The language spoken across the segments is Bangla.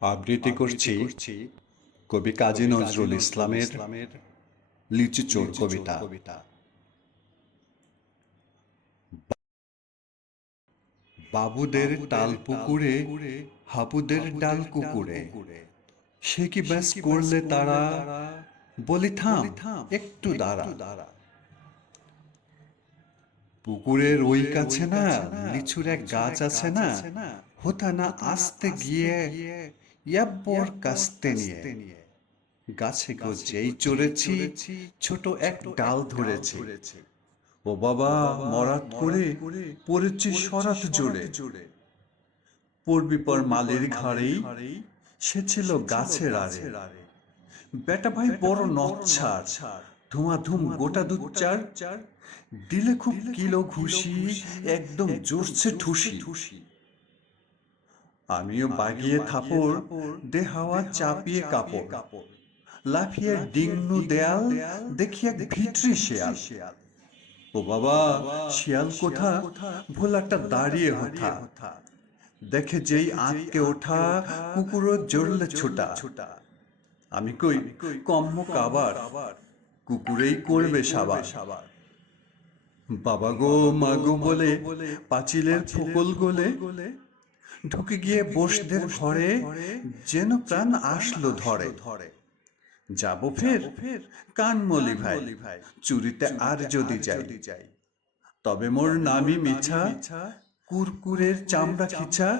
আবৃত্তি করছি কবি কাজী নজরুল ইসলামের লিচু চোর কবিতা। বাবুদের টাল পুকুরে হাবুদের ডাল কুকুরে, সে কি ব্যাস করলে তারা, বলি থাম একটু দাঁড়া। পুকুরের ওই কাছে না লিচুর এক গাছ আছে না, হতা না আসতে গিয়ে ইয়াব্বর কাস্তে নিয়ে। গাছে গো যেই চড়েছি ছোট এক ডাল ধরেছি, ও বাবা মরাত করে পড়েছি সরাত জোরে। পড়বি পর মালির ঘাড়েই, সে ছিল গাছের আড়ে। বেটা ভাই বড় নচ্ছার, ধুমাধুম গোটা দুচ্চার, দিলে খুব কিলো ঘুষি, একদম জোরছে ঠুসি। আমিও বাগিয়ে থাপড়, দে হাওয়া চাপিয়ে কাপড়, লাফিয়ে ডিংনু দেয়াল, দেখি এক ভিটরি শেয়াল। ও বাবা শিয়াল কোথা, ভোলাটা দাঁড়িয়ে হোথা, দেখে যেই আঁতকে ওঠা কুকুরও জড়লে ছোটা। আমি কই কম্ম কাবার, কুকুরেই করবে সাবার। বাবা গো মাগো বলে পাঁচিলের ফোকল গলে ঢুকে গিয়ে বসদের ঘরে, যেন প্রাণ আসলো ধরে। যাব ফের কানমলি ভাই, চুরিতে আর যদি যাই, তবে মোর নামই মিছা, কুরকুরের চামড়া খিচা।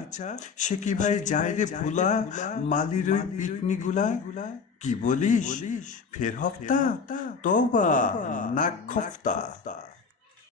সে কি ভাই যায় রে ভুলা, মালির ওই পিকনিগুলা। কি বলিস ফের হপ্তা, তওবা নাক খফতা।